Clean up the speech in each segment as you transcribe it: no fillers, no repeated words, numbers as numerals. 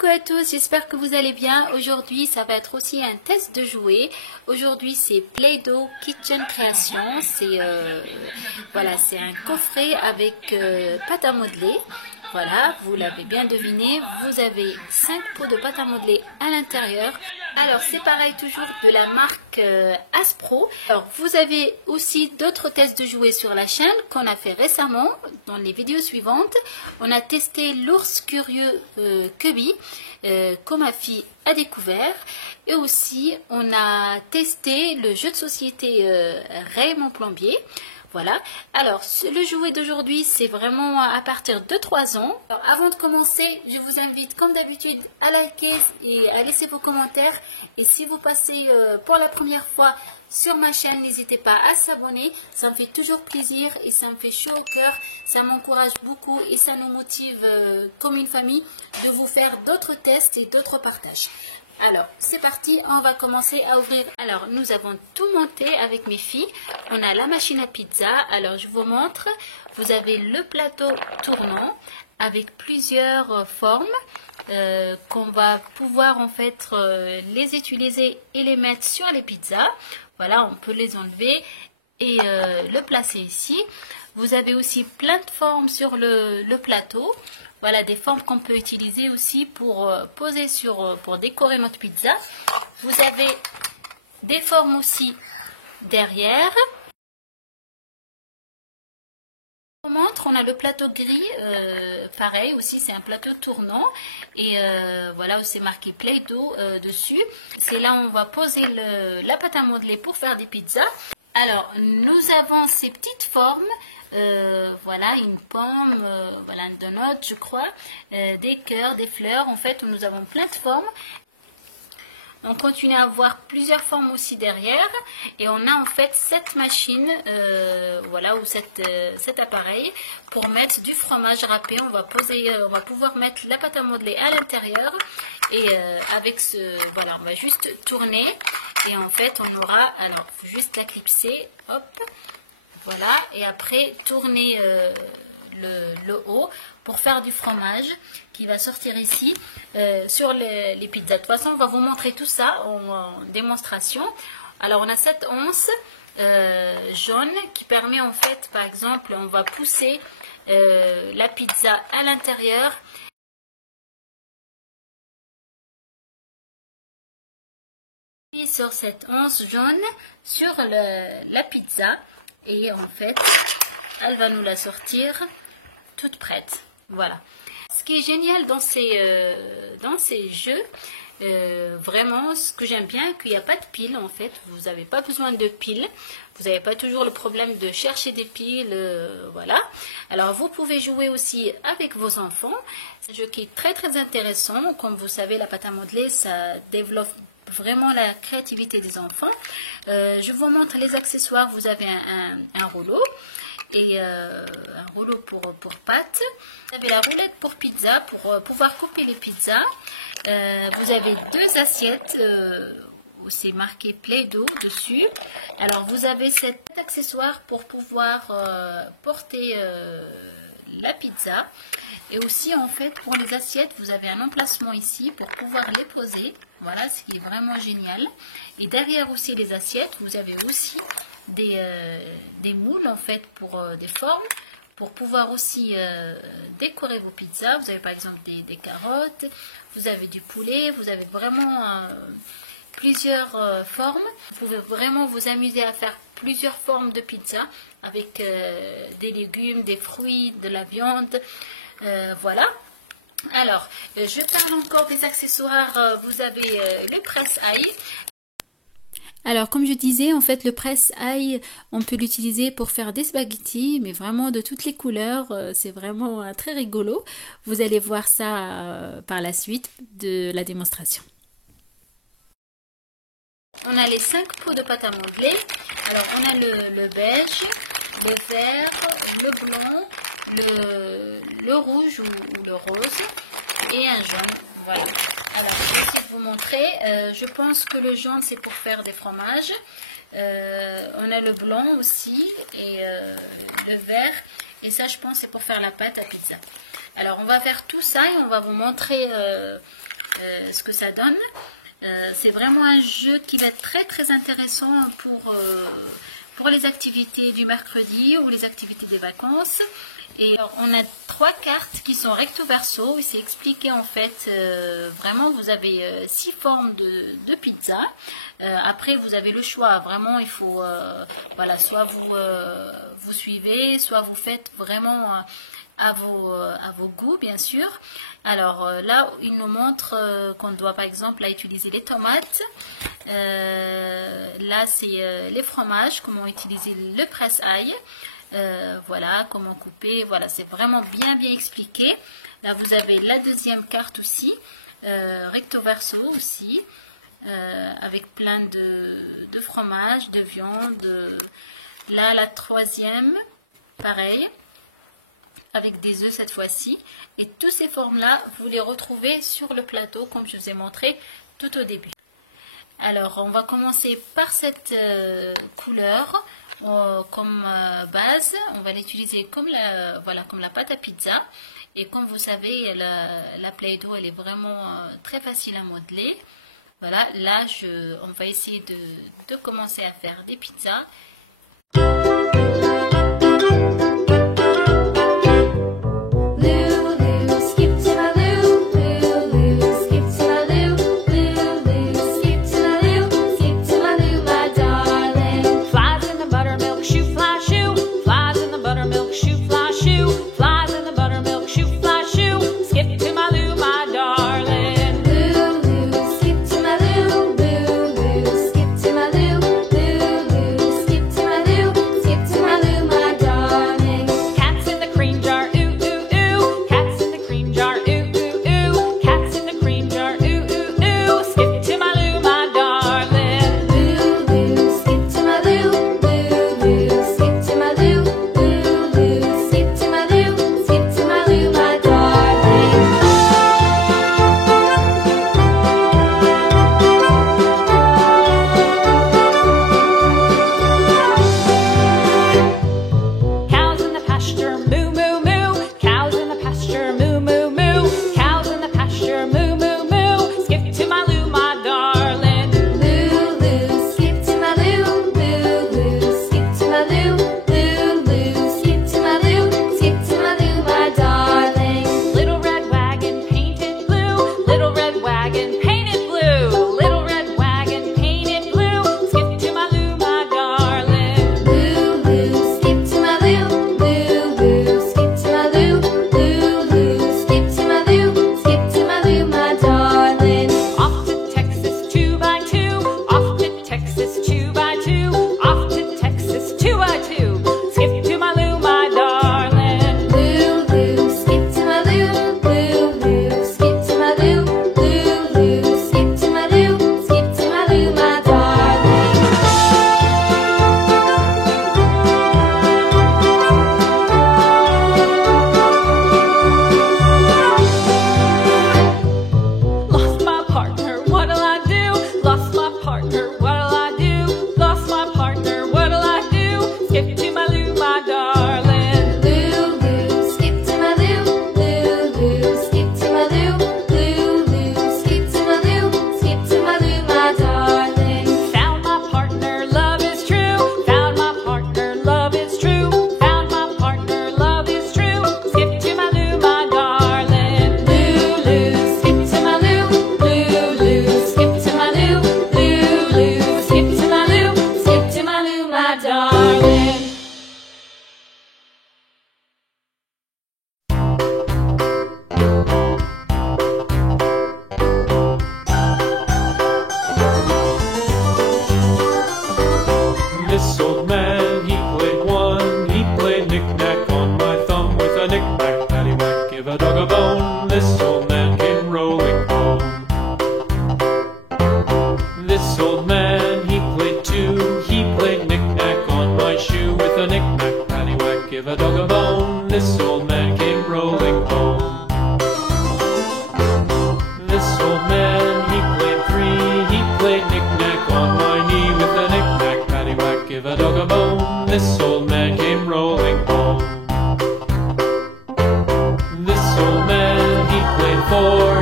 Coucou à tous, j'espère que vous allez bien. Aujourd'hui, ça va être aussi un test de jouets. Aujourd'hui, c'est Play-Doh Kitchen Creation. Voilà, c'est un coffret avec pâte à modeler. Voilà, vous l'avez bien deviné, vous avez 5 pots de pâte à modeler à l'intérieur. Alors, c'est pareil, toujours de la marque Aspro. Alors, vous avez aussi d'autres tests de jouets sur la chaîne qu'on a fait récemment dans les vidéos suivantes. On a testé l'ours curieux Cubby, que ma fille a découvert. Et aussi, on a testé le jeu de société Raymond Plombier. Voilà, alors le jouet d'aujourd'hui c'est vraiment à partir de 3 ans. Alors, avant de commencer, je vous invite comme d'habitude à liker et à laisser vos commentaires. Et si vous passez pour la première fois sur ma chaîne, n'hésitez pas à s'abonner. Ça me fait toujours plaisir et ça me fait chaud au cœur. Ça m'encourage beaucoup et ça nous motive comme une famille de vous faire d'autres tests et d'autres partages. Alors, c'est parti, on va commencer à ouvrir. Alors, nous avons tout monté avec mes filles. On a la machine à pizza. Alors, je vous montre. Vous avez le plateau tournant avec plusieurs formes qu'on va pouvoir en fait les utiliser et les mettre sur les pizzas. Voilà, on peut les enlever et le placer ici. Vous avez aussi plein de formes sur le plateau. Voilà, des formes qu'on peut utiliser aussi pour poser pour décorer notre pizza. Vous avez des formes aussi derrière. On montre, on a le plateau gris, pareil aussi, c'est un plateau tournant. Et voilà, où c'est marqué Play-Doh dessus. C'est là où on va poser la pâte à modeler pour faire des pizzas. Alors, nous avons ces petites formes, voilà, une pomme, voilà, un donut, je crois, des cœurs, des fleurs, en fait, nous avons plein de formes. On continue à avoir plusieurs formes aussi derrière, et on a en fait cette machine, voilà, ou cet appareil pour mettre du fromage râpé. On va pouvoir mettre la pâte à modeler à l'intérieur, et avec voilà, on va juste tourner. Et en fait, on aura, alors, juste la clipser, hop, voilà, et après, tourner le haut pour faire du fromage qui va sortir ici sur les pizzas. De toute façon, on va vous montrer tout ça en démonstration. Alors, on a cette once jaune qui permet en fait, par exemple, on va pousser la pizza à l'intérieur. Sur cette once jaune sur la pizza et en fait elle va nous la sortir toute prête. Voilà, ce qui est génial dans ces jeux, vraiment ce que j'aime bien, qu'il n'y a pas de piles en fait. Vous n'avez pas besoin de piles, vous n'avez pas toujours le problème de chercher des piles, voilà. Alors vous pouvez jouer aussi avec vos enfants. C'est un jeu qui est très très intéressant. Comme vous savez, la pâte à modeler, ça développe vraiment la créativité des enfants. Je vous montre les accessoires. Vous avez un rouleau et un rouleau pour pâte. Vous avez la roulette pour pizza, pour pouvoir couper les pizzas. Vous avez 2 assiettes où c'est marqué Play-Doh dessus. Alors vous avez cet accessoire pour pouvoir porter la pizza. Et aussi en fait pour les assiettes, vous avez un emplacement ici pour pouvoir les poser. Voilà, ce qui est vraiment génial. Et derrière aussi les assiettes, vous avez aussi des moules en fait pour des formes, pour pouvoir aussi décorer vos pizzas. Vous avez par exemple des carottes, vous avez du poulet, vous avez vraiment plusieurs formes. Vous pouvez vraiment vous amuser à faire plusieurs formes de pizza avec des légumes, des fruits, de la viande. Voilà. Alors, je parle encore des accessoires. Vous avez le presse-ail. Alors, comme je disais, en fait, le presse-ail, on peut l'utiliser pour faire des spaghettis, mais vraiment de toutes les couleurs. C'est vraiment très rigolo. Vous allez voir ça par la suite de la démonstration. On a les 5 pots de pâte à modeler. Alors, on a le beige, le vert, le blanc, le rouge ou le rose et un jaune. Voilà. Alors, je vais essayer de vous montrer. Je pense que le jaune, c'est pour faire des fromages. On a le blanc aussi et le vert. Et ça, je pense, c'est pour faire la pâte à pizza. Alors, on va faire tout ça et on va vous montrer ce que ça donne. C'est vraiment un jeu qui va être très intéressant pour les activités du mercredi ou les activités des vacances. Et on a 3 cartes qui sont recto verso. C'est expliqué en fait, vraiment vous avez 6 formes de pizza. Après vous avez le choix, vraiment il faut, voilà, soit vous suivez, soit vous faites vraiment à vos goûts bien sûr. Alors là il nous montre qu'on doit par exemple là, utiliser les tomates. Là c'est les fromages, comment utiliser le presse-ail. Voilà comment couper, voilà, c'est vraiment bien expliqué. Là vous avez la deuxième carte aussi, recto verso aussi, avec plein de fromage, de viande. Là la troisième pareil, avec des œufs cette fois-ci. Et toutes ces formes là vous les retrouvez sur le plateau comme je vous ai montré tout au début. Alors on va commencer par cette couleur comme base. On va l'utiliser comme la pâte à pizza. Et comme vous savez, la Play-Doh elle est vraiment très facile à modeler. Voilà, là on va essayer de commencer à faire des pizzas.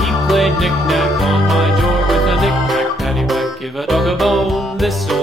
He played knick-knack on my door with a knick-knack, paddywhack, give a dog a bone. This'll